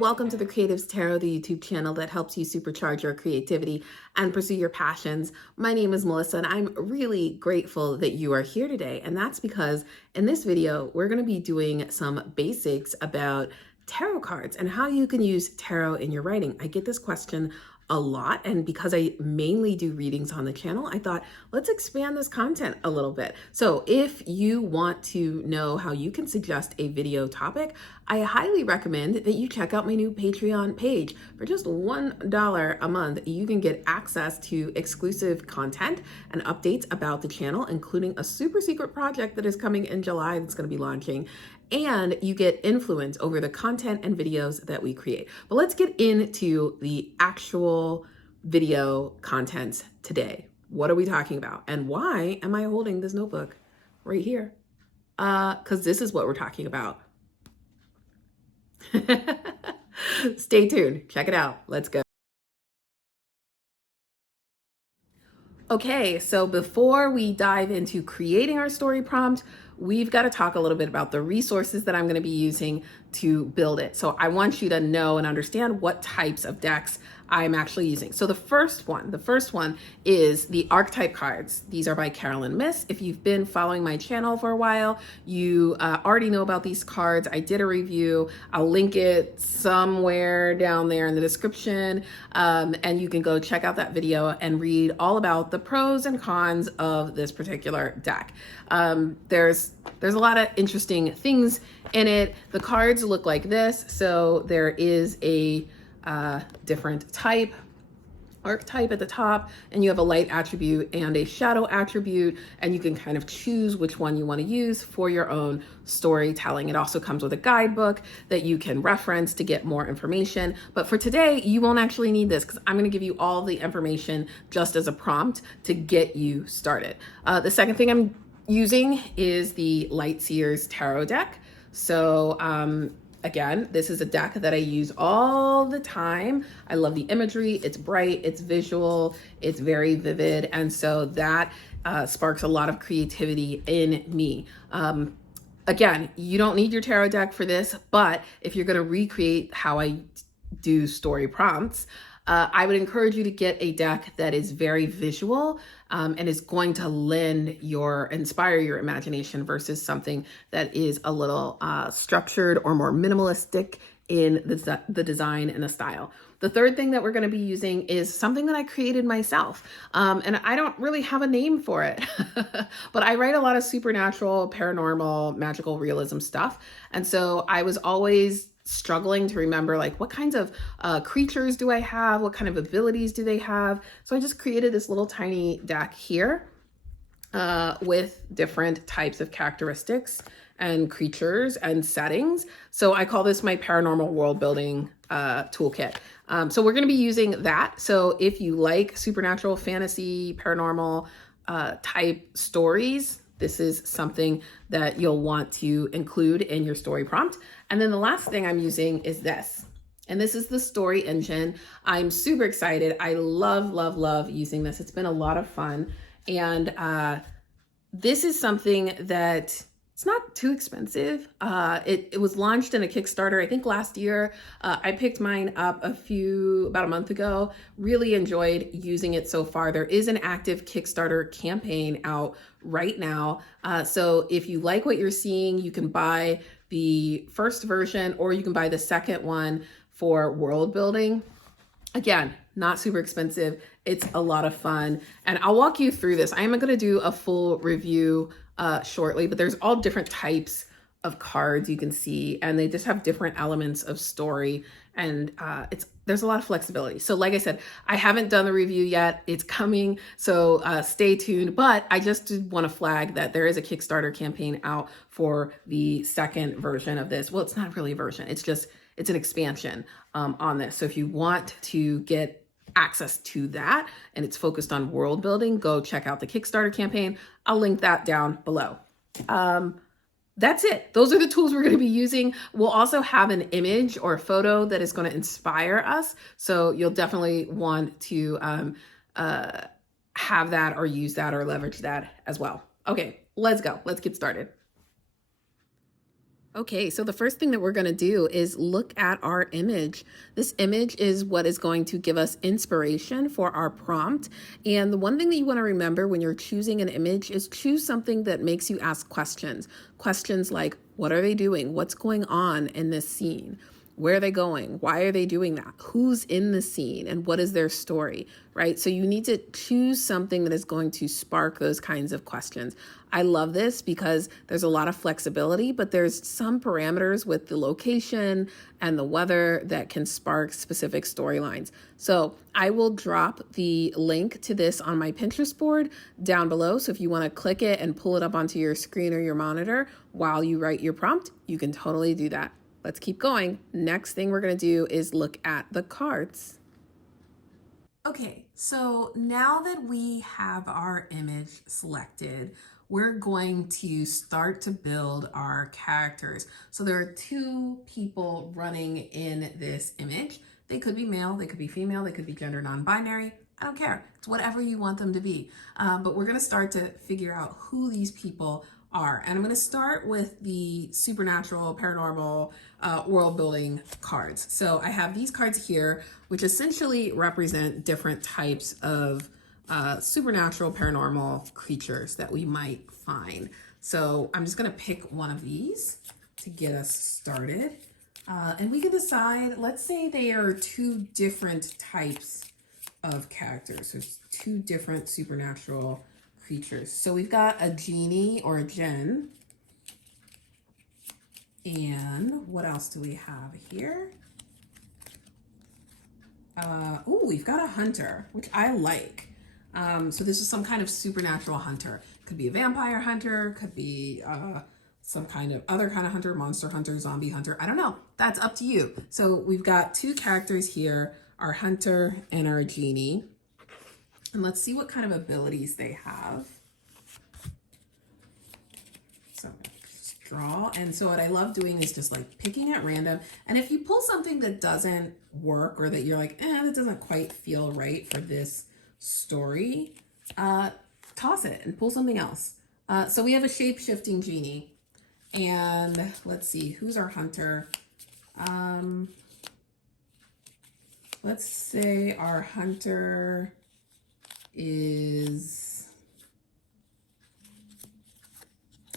welcome to the Creatives Tarot, the YouTube channel that helps you supercharge your creativity and pursue your passions. My name is Melissa, and I'm really grateful that you are here today. And that's because in this video, we're going to be doing some basics about tarot cards and how you can use tarot in your writing. I get this question a lot, and because I mainly do readings on the channel, I thought let's expand this content a little bit. So if you want to know how you can suggest a video topic, I highly recommend that you check out my new Patreon page. For just $1 a month, you can get access to exclusive content and updates about the channel, including a super secret project that is coming in July that's going to be launching. And you get influence over the content and videos that we create. But let's get into the actual video content today. What are we talking about? And why am I holding this notebook right here? Because this is what we're talking about. Stay tuned. Check it out. Let's go. Okay, so before we dive into creating our story prompt, we've got to talk a little bit about the resources that I'm going to be using to build it. So I want you to know and understand what types of decks I'm actually using. So the first one is the Archetype cards. These are by Carolyn Miss. If you've been following my channel for a while, you already know about these cards. I did a review. I'll link it somewhere down there in the description. And you can go check out that video and read all about the pros and cons of this particular deck. There's a lot of interesting things in it. The cards look like this. So there is a different type, archetype at the top, and you have a light attribute and a shadow attribute, and you can kind of choose which one you want to use for your own storytelling. It also comes with a guidebook that you can reference to get more information. But for today, you won't actually need this because I'm going to give you all the information just as a prompt to get you started. The second thing I'm using is the Light Seers Tarot deck. So again, this is a deck that I use all the time. I love the imagery. It's bright, it's visual, it's very vivid. And so that sparks a lot of creativity in me. Again, you don't need your tarot deck for this, but if you're going to recreate how I do story prompts, I would encourage you to get a deck that is very visual and is going to inspire your imagination versus something that is a little structured or more minimalistic in the design and the style. The third thing that we're going to be using is something that I created myself. And I don't really have a name for it, but I write a lot of supernatural, paranormal, magical realism stuff. And so I was always struggling to remember, like, what kinds of creatures do I have? What kind of abilities do they have? So I just created this little tiny deck here with different types of characteristics and creatures and settings. So I call this my paranormal world building toolkit. So we're going to be using that. So if you like supernatural, fantasy, paranormal type stories, this is something that you'll want to include in your story prompt. And then the last thing I'm using is this. And this is the Story Engine. I'm super excited. I love using this. It's been a lot of fun. And this is something that it's not too expensive. It was launched in a Kickstarter, I think last year. I picked mine up about a month ago. Really enjoyed using it so far. There is an active Kickstarter campaign out right now. So if you like what you're seeing, you can buy the first version or you can buy the second one for world building. Again, not super expensive. It's a lot of fun. And I'll walk you through this. I am going to do a full review shortly, but there's all different types of cards you can see, and they just have different elements of story, and there's a lot of flexibility. So like I said, I haven't done the review yet. It's coming, so stay tuned. But I just want to flag that there is a Kickstarter campaign out for the second version of this. Well, it's not really a version. It's an expansion on this. So if you want to get access to that and it's focused on world building, go check out the Kickstarter campaign. I'll link that down below. That's it. Those are the tools we're going to be using. We'll also have an image or a photo that is going to inspire us. So you'll definitely want to have that or use that or leverage that as well. Okay, let's go. Let's get started. Okay, so the first thing that we're going to do is look at our image. This image is what is going to give us inspiration for our prompt. And the one thing that you want to remember when you're choosing an image is choose something that makes you ask questions. Questions like, what are they doing? What's going on in this scene? Where are they going? Why are they doing that? Who's in the scene and what is their story, right? So you need to choose something that is going to spark those kinds of questions. I love this because there's a lot of flexibility, but there's some parameters with the location and the weather that can spark specific storylines. So I will drop the link to this on my Pinterest board down below. So if you want to click it and pull it up onto your screen or your monitor while you write your prompt, you can totally do that. Let's keep going. Next thing we're going to do is look at the cards. Okay, so now that we have our image selected, we're going to start to build our characters. So there are two people running in this image. They could be male, they could be female, they could be gender non-binary. I don't care. It's whatever you want them to be. But we're going to start to figure out who these people are. And I'm going to start with the supernatural, paranormal, world building cards. So I have these cards here, which essentially represent different types of supernatural, paranormal creatures that we might find. So I'm just going to pick one of these to get us started. And we can decide, let's say they are two different types of characters. There's two different supernatural creatures. So we've got a genie or a djinn. And what else do we have here? We've got a hunter, which I like. So this is some kind of supernatural hunter. Could be a vampire hunter, could be some kind of other kind of hunter, monster hunter, zombie hunter. I don't know. That's up to you. So we've got two characters here, our hunter and our genie. And let's see what kind of abilities they have. So I'm gonna just draw. And so what I love doing is just like picking at random. And if you pull something that doesn't work or that you're like, that doesn't quite feel right for this story, toss it and pull something else. So we have a shape-shifting genie. And let's see, who's our hunter? Let's say our hunter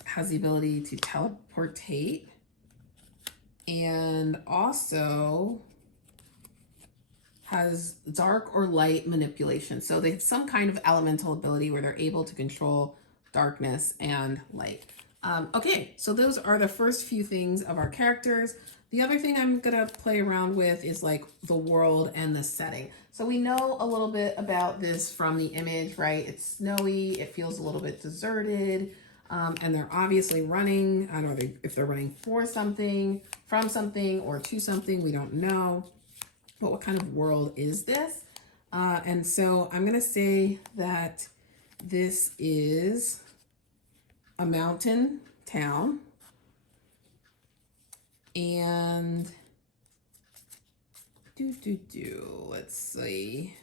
has the ability to teleportate and also has dark or light manipulation. So they have some kind of elemental ability where they're able to control darkness and light. Okay, so those are the first few things of our characters. The other thing I'm gonna play around with is like the world and the setting. So we know a little bit about this from the image, right? It's snowy, it feels a little bit deserted, and they're obviously running. I don't know if they're running for something, from something, or to something, we don't know. But what kind of world is this? And so I'm gonna say that this is a mountain town. And let's see.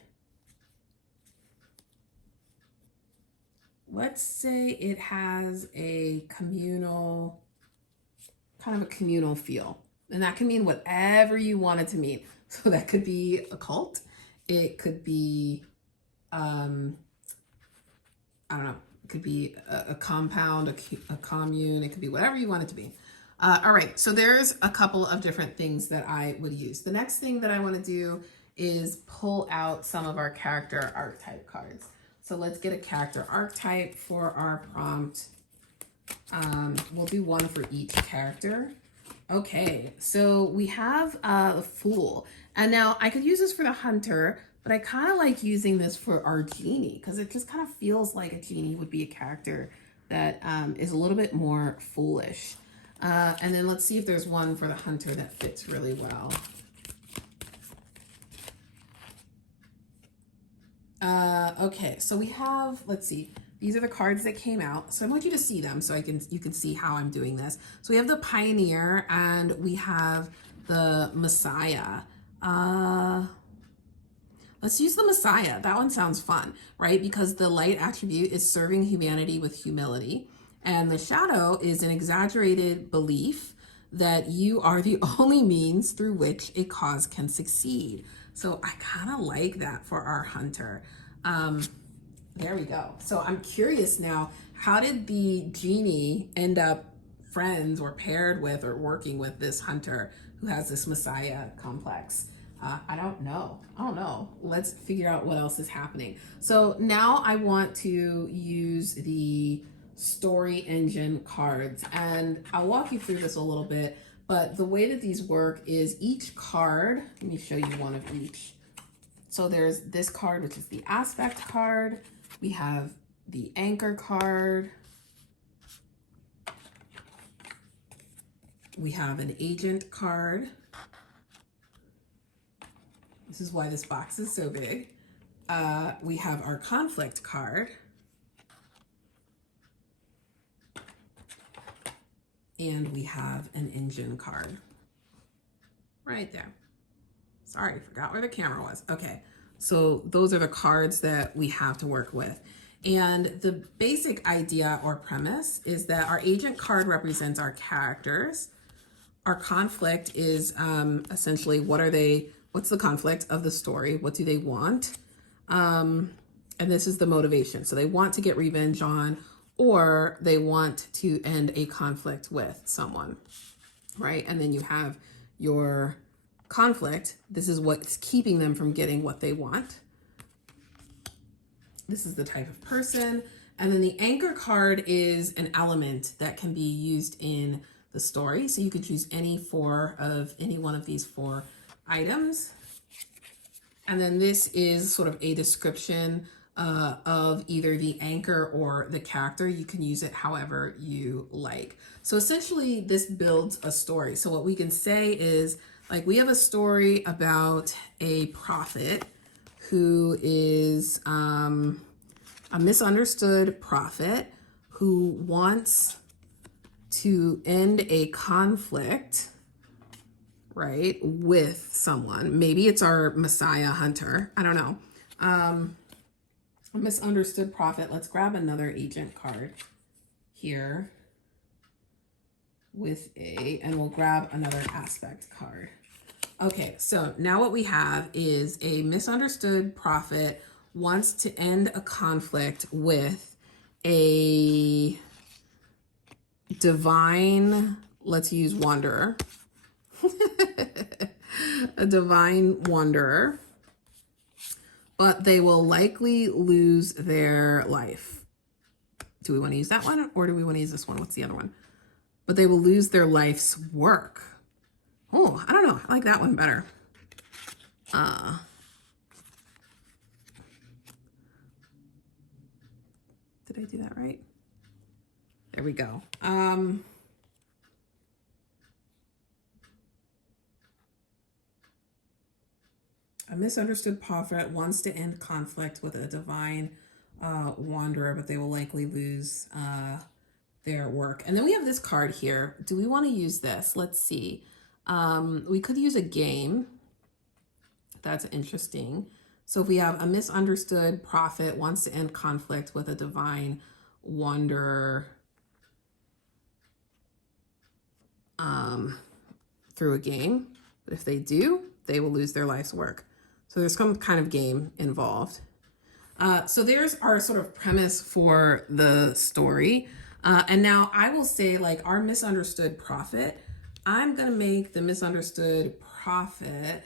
Let's say it has a communal, kind of a communal feel. And that can mean whatever you want it to mean. So that could be a cult. It could be, I don't know, it could be a compound, a commune. It could be whatever you want it to be. All right, so there's a couple of different things that I would use. The next thing that I want to do is pull out some of our character archetype cards. So let's get a character archetype for our prompt. We'll do one for each character. Okay, so we have the Fool. And now I could use this for the Hunter, but I kind of like using this for our Genie because it just kind of feels like a Genie would be a character that is a little bit more foolish. And then let's see if there's one for the Hunter that fits really well. Okay, so we have, let's see, these are the cards that came out. So I want you to see them so you can see how I'm doing this. So we have the Pioneer and we have the Messiah. Let's use the Messiah. That one sounds fun, right? Because the light attribute is serving humanity with humility. And the shadow is an exaggerated belief that you are the only means through which a cause can succeed. So I kind of like that for our hunter. There we go. So I'm curious now, how did the genie end up friends or paired with or working with this hunter who has this messiah complex? I don't know. I don't know. Let's figure out what else is happening. So now I want to use the story engine cards, and I'll walk you through this a little bit, but the way that these work is each card, let me show you one of each. So there's this card, which is the aspect card. We have the anchor card. We have an agent card. This is why this box is so big. We have our conflict card. And we have an engine card right there. Sorry, forgot where the camera was. Okay, so those are the cards that we have to work with. And the basic idea or premise is that our agent card represents our characters. Our conflict is essentially what's the conflict of the story? What do they want? And this is the motivation. So they want to get revenge on, or they want to end a conflict with someone, right? And then you have your conflict. This is what's keeping them from getting what they want. This is the type of person. And then the anchor card is an element that can be used in the story. So you could choose any one of these 4 items. And then this is sort of a description of either the anchor or the character. You can use it however you like. So essentially this builds a story. So what we can say is, like, we have a story about a prophet who is a misunderstood prophet who wants to end a conflict, right, with someone. Maybe it's our messiah hunter. I don't know. A misunderstood prophet. Let's grab another agent card here and we'll grab another aspect card. Okay, so now what we have is a misunderstood prophet wants to end a conflict with a divine, let's use wanderer, a divine wanderer, but they will likely lose their life. Do we want to use that one, or do we want to use this one? What's the other one? But they will lose their life's work. Oh, I don't know. I like that one better. Did I do that right? There we go. A misunderstood prophet wants to end conflict with a divine wanderer, but they will likely lose their work. And then we have this card here. Do we want to use this? Let's see. We could use a game. That's interesting. So if we have a misunderstood prophet wants to end conflict with a divine wanderer through a game. But if they do, they will lose their life's work. So there's some kind of game involved. So there's our sort of premise for the story. And now I will say, like, our misunderstood prophet, I'm going to make the misunderstood prophet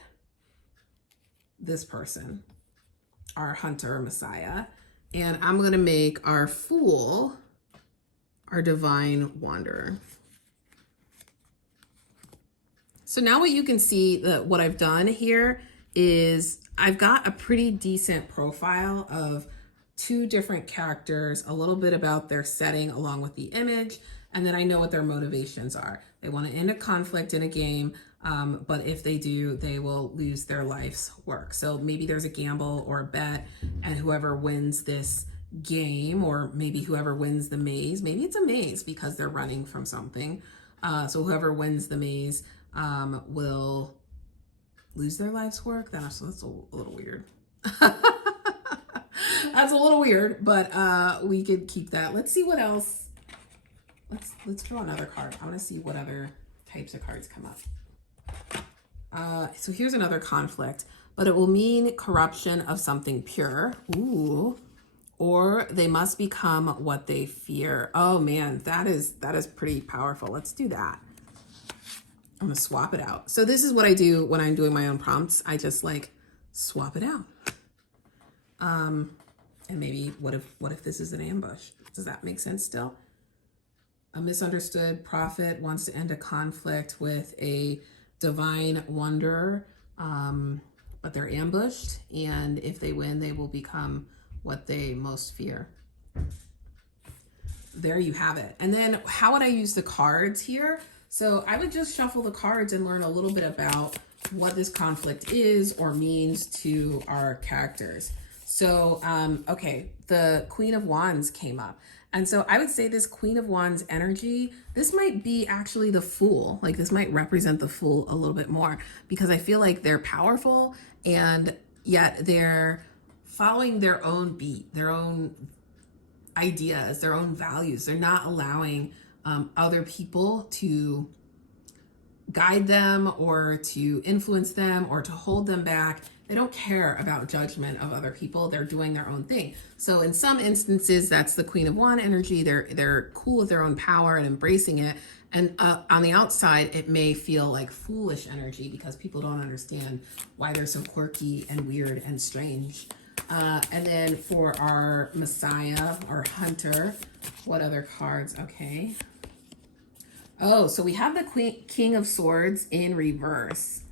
this person, our hunter, messiah. And I'm going to make our fool our divine wanderer. So now what you can see, that what I've done here is I've got a pretty decent profile of 2 different characters, a little bit about their setting along with the image, and then I know what their motivations are. They want to end a conflict in a game, but if they do, they will lose their life's work. So maybe there's a gamble or a bet, and whoever wins this game, or maybe whoever wins the maze, maybe it's a maze because they're running from something. So whoever wins the maze will lose their life's work. That's a little weird. That's a little weird, but we could keep that. Let's see what else. Let's draw another card. I want to see what other types of cards come up. So here's another conflict, but it will mean corruption of something pure. Ooh. Or they must become what they fear. Oh man, that is pretty powerful. Let's do that. I'm gonna swap it out. So this is what I do when I'm doing my own prompts. I just like swap it out. And maybe what if this is an ambush? Does that make sense still? A misunderstood prophet wants to end a conflict with a divine wanderer, but they're ambushed, and if they win, they will become what they most fear. There you have it. And then how would I use the cards here? So I would just shuffle the cards and learn a little bit about what this conflict is or means to our characters. So, okay, the Queen of Wands came up. And so I would say this Queen of Wands energy, this might be actually the Fool. Like this might represent the Fool a little bit more because I feel like they're powerful and yet they're following their own beat, their own ideas, their own values. They're not allowing other people to guide them or to influence them or to hold them back. They don't care about judgment of other people. They're doing their own thing. So in some instances, that's the Queen of Wands energy. They're cool with their own power and embracing it. And on the outside, it may feel like foolish energy because people don't understand why they're so quirky and weird and strange. And then for our Messiah or Hunter, what other cards? Okay. Oh, so we have the King of Swords in reverse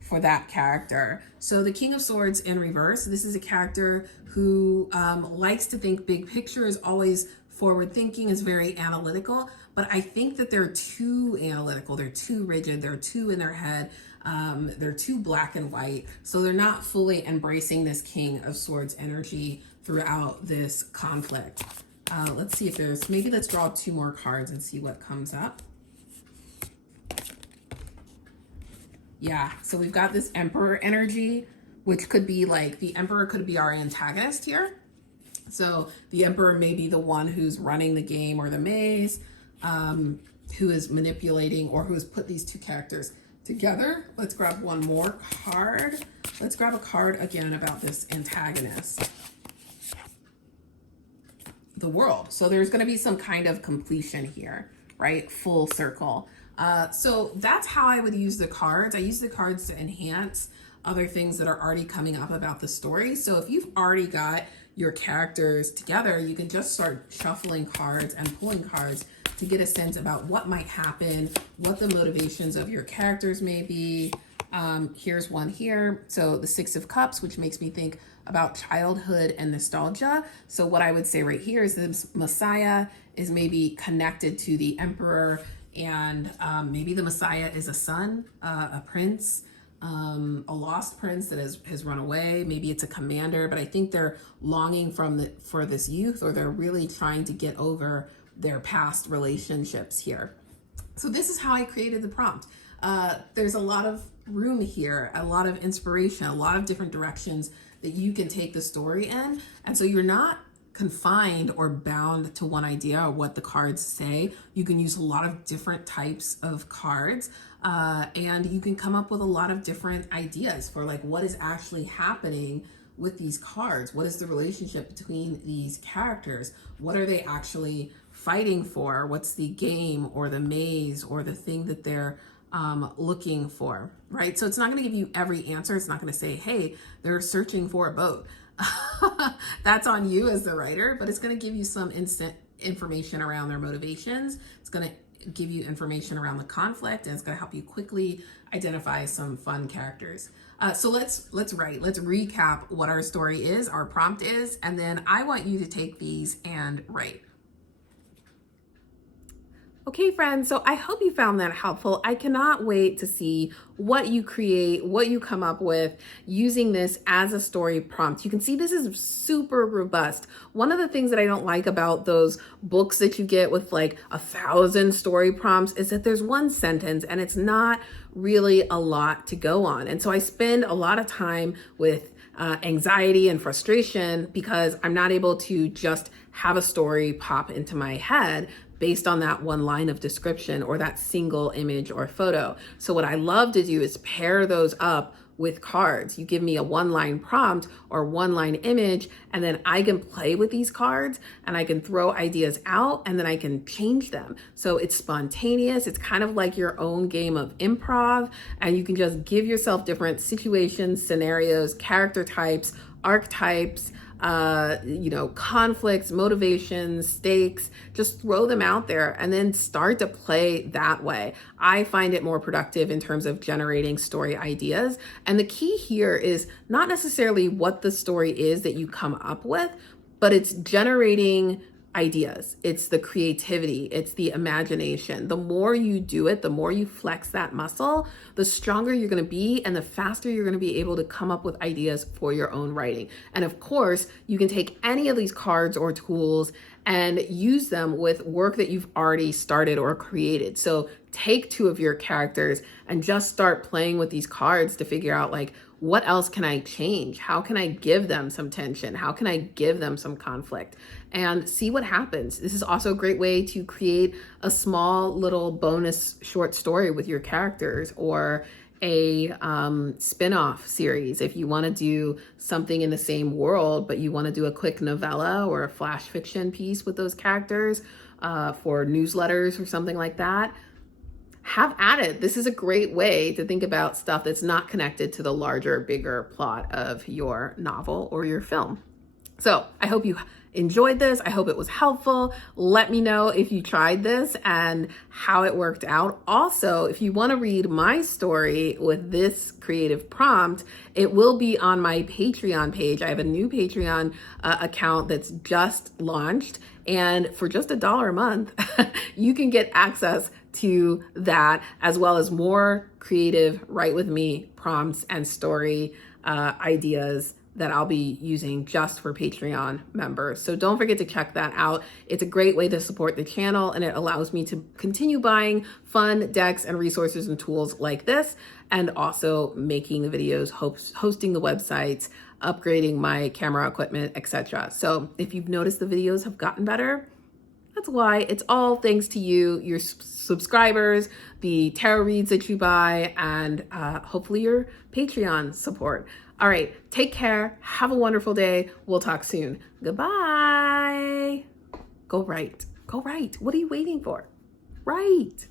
for that character. So the King of Swords in reverse, this is a character who likes to think big picture, is always forward thinking, is very analytical, but I think that they're too analytical. They're too rigid. They're too in their head. They're too black and white. So they're not fully embracing this King of Swords energy throughout this conflict. Let's see if there's, maybe let's draw 2 more cards and see what comes up. Yeah, so we've got this Emperor energy, which could be like, the Emperor could be our antagonist here. So the Emperor may be the one who's running the game or the maze, who is manipulating or who has put these 2 characters together. Let's grab one more card. Let's grab a card again about this antagonist. The World. So there's going to be some kind of completion here, right? Full circle. So that's how I would use the cards. I use the cards to enhance other things that are already coming up about the story. So if you've already got your characters together, you can just start shuffling cards and pulling cards to get a sense about what might happen, what the motivations of your characters may be. Here's one here. So the 6 of Cups, which makes me think about childhood and nostalgia. So what I would say right here is this Messiah is maybe connected to the Emperor, and maybe the Messiah is a son, a prince, a lost prince that has run away. Maybe it's a commander, but I think they're longing for this youth, or they're really trying to get over their past relationships here. So this is how I created the prompt. There's a lot of room here, a lot of inspiration, a lot of different directions that you can take the story in. And so you're not confined or bound to one idea or what the cards say. You can use a lot of different types of cards, and you can come up with a lot of different ideas for like what is actually happening with these cards. What is the relationship between these characters? What are they actually fighting for? What's the game or the maze or the thing that they're looking for, right? So it's not going to give you every answer. It's not going to say, hey, they're searching for a boat. That's on you as the writer, but it's going to give you some instant information around their motivations. It's going to give you information around the conflict, and it's going to help you quickly identify some fun characters. So let's recap what our story is, our prompt is, and then I want you to take these and write. Okay, friends, so I hope you found that helpful. I cannot wait to see what you create, what you come up with using this as a story prompt. You can see this is super robust. One of the things that I don't like about those books that you get with like 1,000 story prompts is that there's one sentence and it's not really a lot to go on. And so I spend a lot of time with anxiety and frustration because I'm not able to just have a story pop into my head based on that one line of description or that single image or photo. So what I love to do is pair those up with cards. You give me a one-line prompt or one-line image, and then I can play with these cards and I can throw ideas out and then I can change them. So it's spontaneous. It's kind of like your own game of improv, and you can just give yourself different situations, scenarios, character types, archetypes, conflicts, motivations, stakes, just throw them out there and then start to play that way. I find it more productive in terms of generating story ideas. And the key here is not necessarily what the story is that you come up with, but it's generating ideas. It's the creativity. It's the imagination. The more you do it, the more you flex that muscle, the stronger you're going to be and the faster you're going to be able to come up with ideas for your own writing. And of course, you can take any of these cards or tools and use them with work that you've already started or created. So take 2 of your characters and just start playing with these cards to figure out, like, what else can I change? How can I give them some tension? How can I give them some conflict? And see what happens. This is also a great way to create a small little bonus short story with your characters, or a spin-off series if you want to do something in the same world, but you want to do a quick novella or a flash fiction piece with those characters for newsletters or something like that. Have at it. This is a great way to think about stuff that's not connected to the larger, bigger plot of your novel or your film. So I hope you enjoyed this. I hope it was helpful. Let me know if you tried this and how it worked out. Also, if you want to read my story with this creative prompt, it will be on my Patreon page. I have a new Patreon account that's just launched. And for just $1 a month, you can get access to that, as well as more creative Write With Me prompts and story ideas that I'll be using just for Patreon members. So don't forget to check that out. It's a great way to support the channel, and it allows me to continue buying fun decks and resources and tools like this, and also making the videos, hosting the websites, upgrading my camera equipment, etc. So if you've noticed the videos have gotten better, that's why. It's all thanks to you, your subscribers, the tarot reads that you buy, and hopefully your Patreon support. All right, take care. Have a wonderful day. We'll talk soon. Goodbye. Go write. Go write. What are you waiting for? Write.